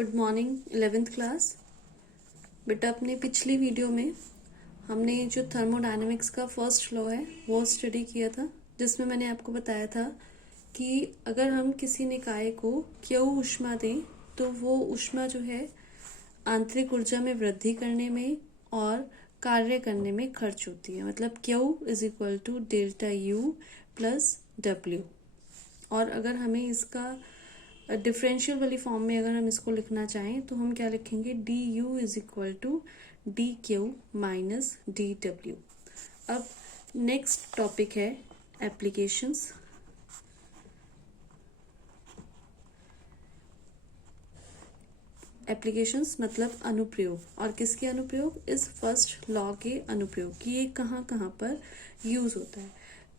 Good morning 11th class. बेटा अपने पिछली वीडियो में हमने जो थर्मोडायनेमिक्स का फर्स्ट लॉ है वो स्टडी किया था, जिसमें मैंने आपको बताया था कि अगर हम किसी निकाय को क्यू ऊष्मा दें तो वो ऊष्मा जो है आंतरिक ऊर्जा में वृद्धि करने में और कार्य करने में खर्च होती है। मतलब Q is equal to delta U plus W. और अगर हमें इसका डिफरेंशियल वाली फॉर्म में अगर हम इसको लिखना चाहें तो हम क्या लिखेंगे, D U is equal to D Q minus D W. अब नेक्स्ट टॉपिक है एप्लीकेशंस। एप्लीकेशंस मतलब अनुप्रयोग, और किसके अनुप्रयोग, इस फर्स्ट लॉ के अनुप्रयोग कि ये कहाँ कहाँ पर यूज होता है।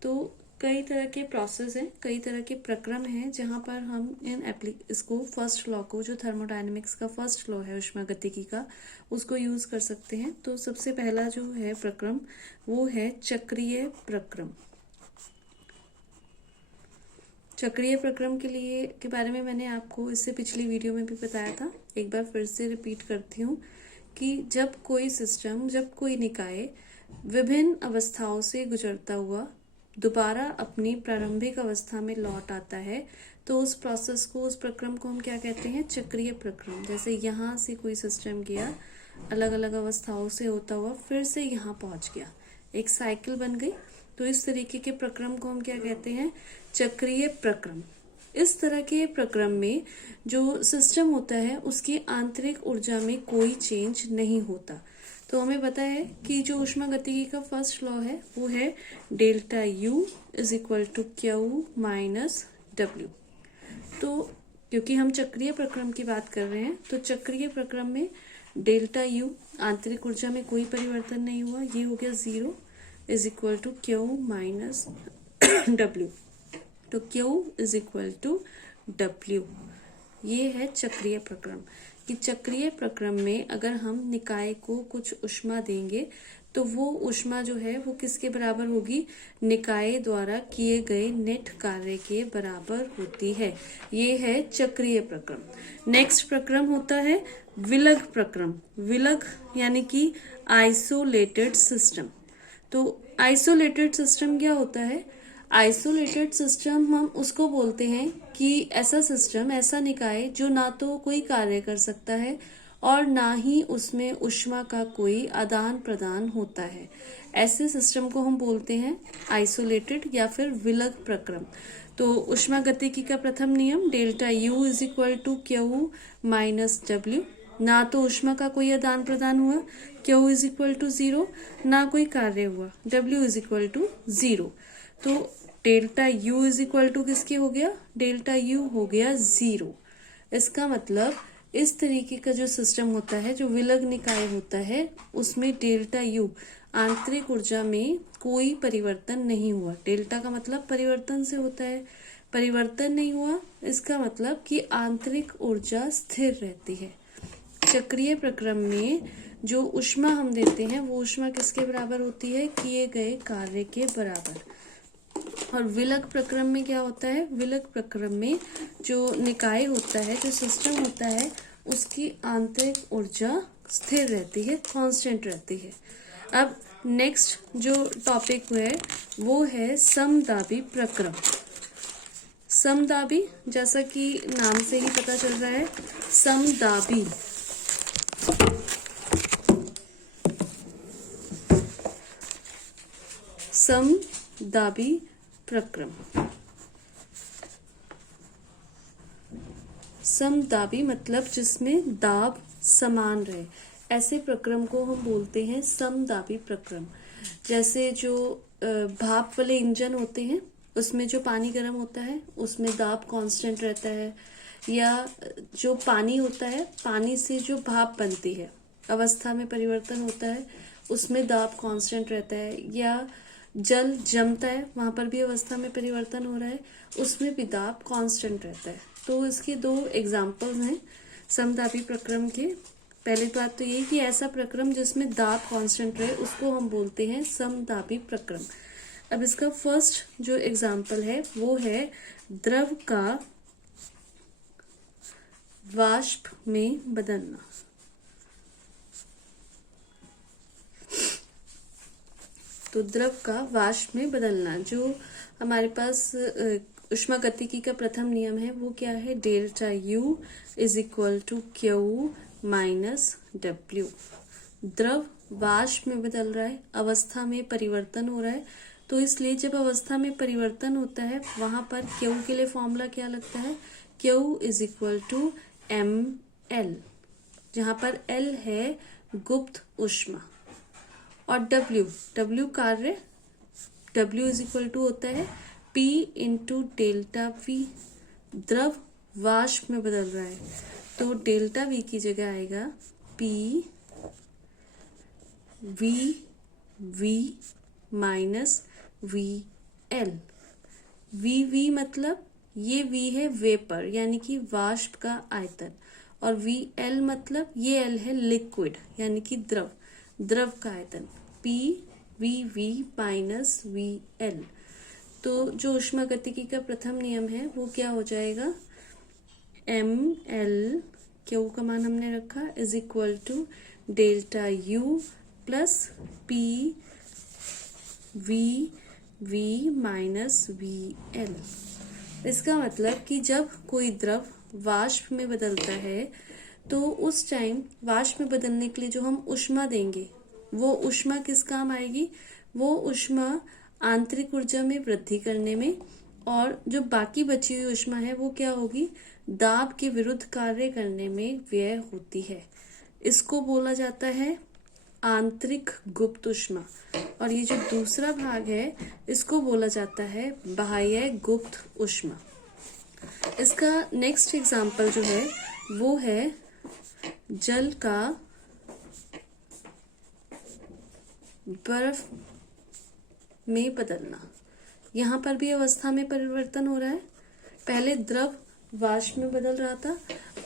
तो कई तरह के प्रोसेस हैं, कई तरह के प्रक्रम हैं जहाँ पर हम इसको फर्स्ट लॉ को, जो थर्मोडायनेमिक्स का फर्स्ट लॉ है ऊष्मागतिकी का, उसको यूज कर सकते हैं। तो सबसे पहला जो है प्रक्रम वो है चक्रीय प्रक्रम। चक्रीय प्रक्रम के बारे में मैंने आपको इससे पिछली वीडियो में भी बताया था। एक बार फिर से रिपीट करती हूँ कि जब कोई सिस्टम, जब कोई निकाय विभिन्न अवस्थाओं से गुजरता हुआ दोबारा अपनी प्रारंभिक अवस्था में लौट आता है तो उस प्रोसेस को, उस प्रक्रम को हम क्या कहते हैं, चक्रीय प्रक्रम। जैसे यहाँ से कोई सिस्टम गया, अलग अलग अवस्थाओं से होता हुआ फिर से यहाँ पहुंच गया, एक साइकिल बन गई, तो इस तरीके के प्रक्रम को हम क्या कहते हैं, चक्रीय प्रक्रम। इस तरह के प्रक्रम में जो सिस्टम होता है उसकी आंतरिक ऊर्जा में कोई चेंज नहीं होता। तो हमें पता है कि जो ऊष्मागतिकी का फर्स्ट लॉ है वो है delta U is equal to Q minus W. तो क्योंकि हम चक्रीय प्रक्रम की बात कर रहे हैं तो चक्रीय प्रक्रम में डेल्टा यू, आंतरिक ऊर्जा में कोई परिवर्तन नहीं हुआ, ये हो गया 0 is equal to Q minus W. तो Q is equal to W, ये है चक्रीय प्रक्रम। कि चक्रीय प्रक्रम में अगर हम निकाय को कुछ ऊष्मा देंगे तो वो ऊष्मा जो है वो किसके बराबर होगी, निकाय द्वारा किए गए नेट कार्य के बराबर होती है। ये है चक्रीय प्रक्रम। नेक्स्ट प्रक्रम होता है विलग प्रक्रम। विलग यानी कि आइसोलेटेड सिस्टम। तो आइसोलेटेड सिस्टम क्या होता है, आइसोलेटेड सिस्टम हम उसको बोलते हैं कि ऐसा सिस्टम, ऐसा निकाय जो ना तो कोई कार्य कर सकता है और ना ही उसमें ऊष्मा का कोई आदान प्रदान होता है। ऐसे सिस्टम को हम बोलते हैं आइसोलेटेड या फिर विलग प्रक्रम। तो ऊष्मागतिकी का प्रथम नियम delta U is equal to Q minus W. ना तो ऊष्मा का कोई आदान प्रदान हुआ, क्यू इज इक्वल टू 0, ना कोई कार्य हुआ, डब्ल्यू इज इक्वल टू 0। तो delta U is equal to किसके हो गया, डेल्टा यू हो गया 0। इसका मतलब इस तरीके का जो सिस्टम होता है, जो विलग निकाय होता है, उसमें डेल्टा यू, आंतरिक ऊर्जा में कोई परिवर्तन नहीं हुआ। डेल्टा का मतलब परिवर्तन से होता है, परिवर्तन नहीं हुआ, इसका मतलब कि आंतरिक ऊर्जा स्थिर रहती है। चक्रीय प्रक्रम में जो ऊष्मा हम देते हैं वो ऊष्मा किसके बराबर होती है, किए गए कार्य के बराबर। और विलग प्रक्रम में क्या होता है, विलग प्रक्रम में जो निकाय होता है, जो सिस्टम होता है, उसकी आंतरिक ऊर्जा स्थिर रहती है, कांस्टेंट रहती है। अब नेक्स्ट जो टॉपिक है वो है समदाबी प्रक्रम। समदाबी, जैसा कि नाम से ही पता चल रहा है, समदाबी समदाबी प्रक्रम। समदाबी मतलब जिसमें दाब समान रहे, ऐसे प्रक्रम को हम बोलते हैं समदाबी प्रक्रम। जैसे जो भाप वाले इंजन होते हैं उसमें जो पानी गर्म होता है उसमें दाब कांस्टेंट रहता है, या जो पानी होता है, पानी से जो भाप बनती है, अवस्था में परिवर्तन होता है, उसमें दाब कांस्टेंट रहता है, या जल जमता है, वहां पर भी अवस्था में परिवर्तन हो रहा है, उसमें भी दाब कांस्टेंट रहता है। तो इसके दो एग्जाम्पल्स हैं समदाबी प्रक्रम के। पहली बात तो ये कि ऐसा प्रक्रम जिसमें दाब कांस्टेंट रहे उसको हम बोलते हैं समदाबी प्रक्रम। अब इसका फर्स्ट जो एग्जाम्पल है वो है द्रव का वाष्प में बदलना। तो द्रव का वाष्प में बदलना, जो हमारे पास ऊष्मागतिकी का प्रथम नियम है वो क्या है, delta U is equal to Q minus W. द्रव वाष्प में बदल रहा है, अवस्था में परिवर्तन हो रहा है, तो इसलिए जब अवस्था में परिवर्तन होता है वहां पर क्यू के लिए फॉर्मूला क्या लगता है, Q is equal to M L, जहां पर एल है गुप्त ऊष्मा और डब्ल्यू कार्य, डब्ल्यू इज इक्वल टू होता है P इंटू डेल्टा वी। द्रव वाष्प में बदल रहा है तो डेल्टा वी की जगह आएगा P V minus V L. V मतलब ये V है वेपर यानी कि वाष्प का आयतन, और वी एल मतलब ये एल है लिक्विड यानी कि द्रव का आयतन। V minus V L. तो जो ऊष्मागतिकी का प्रथम नियम है वो क्या हो जाएगा, एम एल, क्यू का मान हमने रखा, is equal to delta U plus P V minus V L. इसका मतलब कि जब कोई द्रव वाष्प में बदलता है तो उस टाइम वाष्प में बदलने के लिए जो हम ऊष्मा देंगे वो ऊष्मा किस काम आएगी, वो ऊष्मा आंतरिक ऊर्जा में वृद्धि करने में, और जो बाकी बची हुई ऊष्मा है वो क्या होगी, दाब के विरुद्ध कार्य करने में व्यय होती है। इसको बोला जाता है आंतरिक गुप्त ऊष्मा, और ये जो दूसरा भाग है इसको बोला जाता है बाह्य गुप्त ऊष्मा। इसका नेक्स्ट एग्जाम्पल जो है वो है जल का बर्फ में बदलना। यहाँ पर भी अवस्था में परिवर्तन हो रहा है, पहले द्रव वाष्प में बदल रहा था,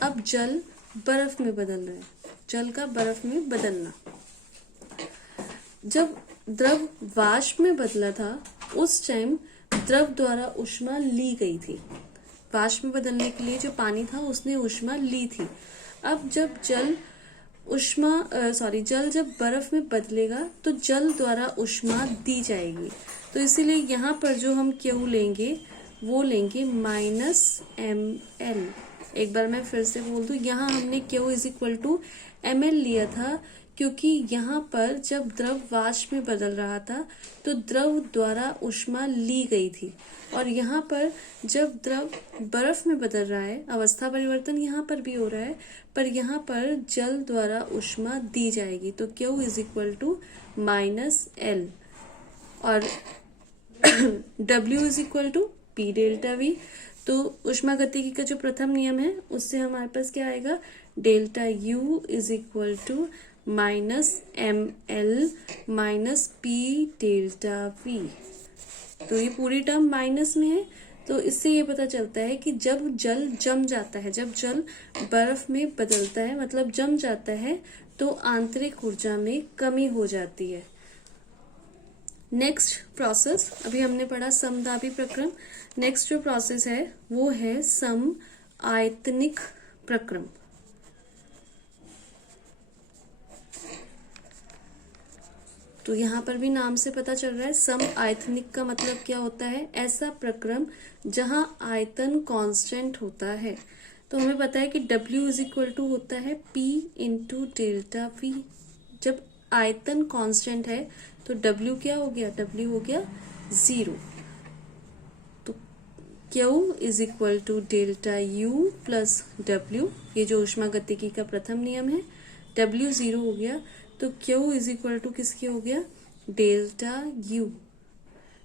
अब जल बर्फ में बदल रहा है, जल का बर्फ में बदलना। जब द्रव वाष्प में बदला था उस टाइम द्रव द्वारा ऊष्मा ली गई थी, वाष्प में बदलने के लिए जो पानी था उसने ऊष्मा ली थी। अब जब जल जब बर्फ में बदलेगा तो जल द्वारा ऊष्मा दी जाएगी, तो इसीलिए यहाँ पर जो हम क्यू लेंगे वो लेंगे माइनस एम एल। एक बार मैं फिर से बोल दूं, यहाँ हमने Q is equal to M L लिया था क्योंकि यहाँ पर जब द्रव वाष्प में बदल रहा था तो द्रव द्वारा ऊष्मा ली गई थी, और यहाँ पर जब द्रव बर्फ में बदल रहा है अवस्था परिवर्तन यहाँ पर भी हो रहा है, पर यहाँ पर जल द्वारा ऊष्मा दी जाएगी, तो Q is equal to minus L, और W is equal to P delta V. तो ऊष्मागतिकी का जो प्रथम नियम है उससे हमारे पास क्या आएगा, delta U is equal to minus M L minus P delta V. तो ये पूरी टर्म माइनस में है, तो इससे ये पता चलता है कि जब जल जम जाता है, जब जल बर्फ में बदलता है मतलब जम जाता है, तो आंतरिक ऊर्जा में कमी हो जाती है। नेक्स्ट प्रोसेस, अभी हमने पढ़ा समदाबी प्रक्रम, नेक्स्ट जो प्रोसेस है वो है सम आयतनिक प्रक्रम। तो यहाँ पर भी नाम से पता चल रहा है सम आयतनिक का मतलब क्या होता है, ऐसा प्रक्रम जहां आयतन कांस्टेंट होता है। तो हमें पता है कि W इज इक्वल टू होता है P इंटू डेल्टा वी। जब आयतन कांस्टेंट है तो W क्या हो गया, W हो गया 0। तो Q is equal to delta U plus W, ये जो ऊष्मागतिकी का प्रथम नियम है, W 0 हो गया तो Q इज इक्वल टू किसके हो गया, डेल्टा U।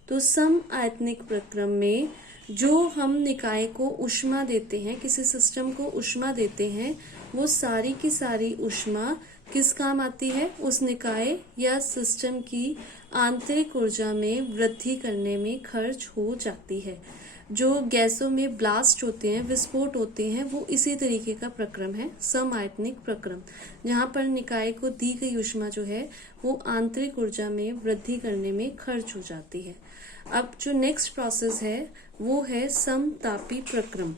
तो सम आयतनिक प्रक्रम में जो हम निकाय को ऊष्मा देते हैं, किसी सिस्टम को ऊष्मा देते हैं, वो सारी की सारी ऊष्मा किस काम आती है, उस निकाय या सिस्टम की आंतरिक ऊर्जा में वृद्धि करने में खर्च हो जाती है। जो गैसों में ब्लास्ट होते हैं, विस्फोट होते हैं, वो इसी तरीके का प्रक्रम है सम आयतनिक प्रक्रम, जहां पर निकाय को दी गई ऊष्मा जो है वो आंतरिक ऊर्जा में वृद्धि करने में खर्च हो जाती है। अब जो नेक्स्ट प्रोसेस है वो है समतापी प्रक्रम।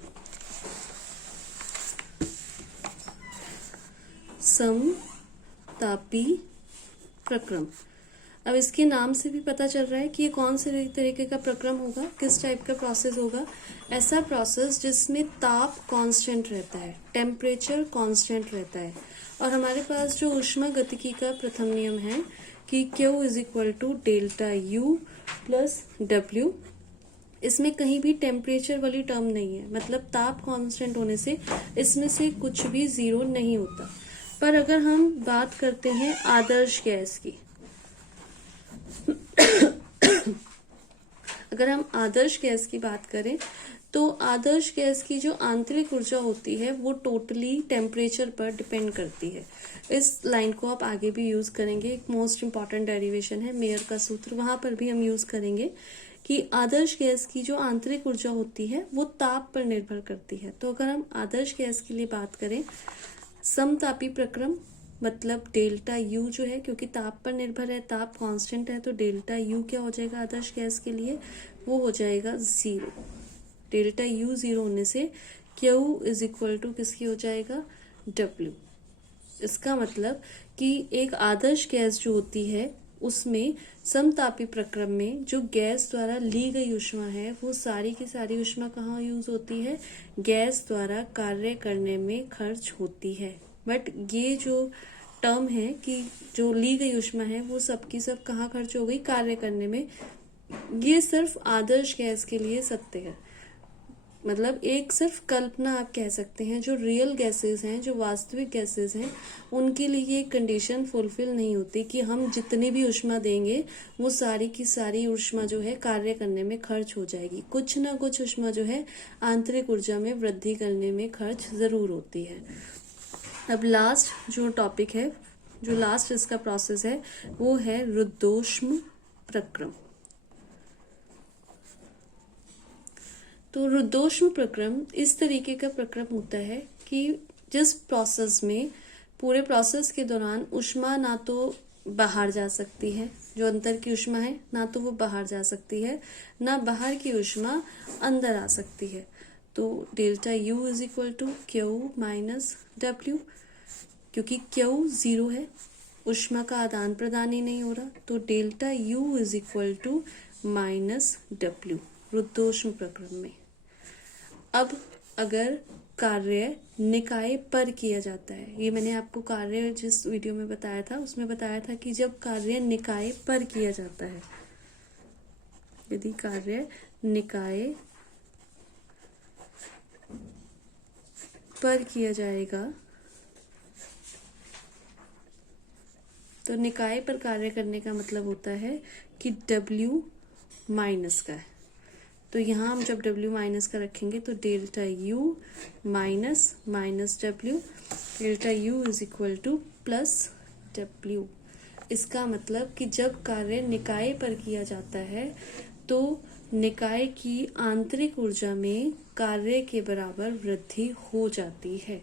समतापी प्रक्रम। अब इसके नाम से भी पता चल रहा है कि ये कौन से तरीके का प्रक्रम होगा, किस टाइप का प्रोसेस होगा। ऐसा प्रोसेस जिसमें ताप कांस्टेंट रहता है, टेम्परेचर कांस्टेंट रहता है, और हमारे पास जो ऊष्मागतिकी का प्रथम नियम है कि Q is equal to delta U plus W। इसमें कहीं भी टेम्परेचर वाली टर्म नहीं है, मतलब ताप कांस्टेंट होने से इसमें से कुछ भी जीरो नहीं होता। पर अगर हम बात करते हैं आदर्श गैस की, अगर हम आदर्श गैस की बात करें तो आदर्श गैस की जो आंतरिक ऊर्जा होती है वो टोटली टेम्परेचर पर डिपेंड करती है। इस लाइन को आप आगे भी यूज करेंगे, एक मोस्ट इंपॉर्टेंट डेरिवेशन है मेयर का सूत्र, वहां पर भी हम यूज करेंगे कि आदर्श गैस की जो आंतरिक ऊर्जा होती है वो ताप पर निर्भर करती है। तो अगर हम आदर्श गैस के लिए बात करें, समतापी प्रक्रम मतलब डेल्टा U जो है, क्योंकि ताप पर निर्भर है, ताप कांस्टेंट है, तो डेल्टा U क्या हो जाएगा आदर्श गैस के लिए, वो हो जाएगा 0। डेल्टा U 0 होने से Q इज इक्वल टू किसकी हो जाएगा, W। इसका मतलब कि एक आदर्श गैस जो होती है उसमें समतापी प्रक्रम में जो गैस द्वारा ली गई ऊष्मा है वो सारी की सारी ऊष्मा कहाँ यूज होती है, गैस द्वारा कार्य करने में खर्च होती है। बट ये जो टर्म है कि जो ली गई ऊष्मा है वो सब की सब कहाँ खर्च हो गई, कार्य करने में, ये सिर्फ आदर्श गैस के लिए सत्य है। मतलब एक सिर्फ कल्पना आप कह सकते हैं, जो रियल गैसेस हैं, जो वास्तविक गैसेस हैं, उनके लिए ये कंडीशन फुलफिल नहीं होती कि हम जितनी भी ऊष्मा देंगे वो सारी की सारी ऊष्मा जो है कार्य करने में खर्च हो जाएगी। कुछ ना कुछ ऊष्मा जो है आंतरिक ऊर्जा में वृद्धि करने में खर्च जरूर होती है। अब लास्ट जो टॉपिक है, जो लास्ट इसका प्रोसेस है वो है रुद्धोष्म प्रक्रम। तो रुद्धोष्म प्रक्रम इस तरीके का प्रक्रम होता है कि जिस प्रोसेस में पूरे प्रोसेस के दौरान ऊष्मा ना तो बाहर जा सकती है, जो अंदर की ऊष्मा है ना तो वो बाहर जा सकती है, ना बाहर की ऊष्मा अंदर आ सकती है। तो delta U is equal to Q minus W, क्योंकि Q 0 है, ऊष्मा का आदान प्रदान ही नहीं हो रहा, तो delta U is equal to minus W रुद्धोष्म प्रक्रम में। अब अगर कार्य निकाय पर किया जाता है, ये मैंने आपको कार्य जिस वीडियो में बताया था उसमें बताया था कि जब कार्य निकाय पर किया जाता है, यदि कार्य निकाय पर किया जाएगा तो निकाय पर कार्य करने का मतलब होता है कि W माइनस का है। तो यहाँ हम जब W माइनस का रखेंगे तो delta U minus minus W, delta U is equal two plus W। इसका मतलब कि जब कार्य निकाय पर किया जाता है तो निकाय की आंतरिक ऊर्जा में कार्य के बराबर वृद्धि हो जाती है,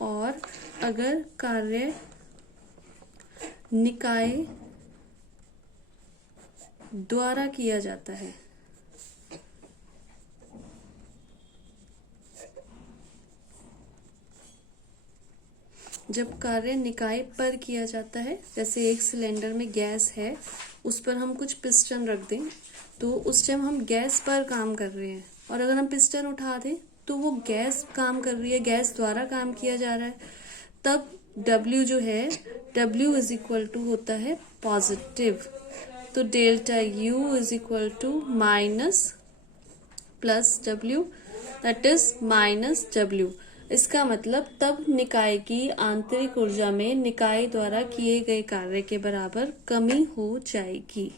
और अगर कार्य निकाय द्वारा किया जाता है जब कार्य निकाय पर किया जाता है, जैसे एक सिलेंडर में गैस है, उस पर हम कुछ पिस्टन रख दें तो उस टाइम हम गैस पर काम कर रहे हैं, और अगर हम पिस्टन उठा दें तो वो गैस काम कर रही है, गैस द्वारा काम किया जा रहा है। तब W जो है, W इज इक्वल टू होता है पॉजिटिव, तो delta U is equal to minus plus W, that is minus W। इसका मतलब तब निकाय की आंतरिक ऊर्जा में निकाय द्वारा किए गए कार्य के बराबर कमी हो जाएगी।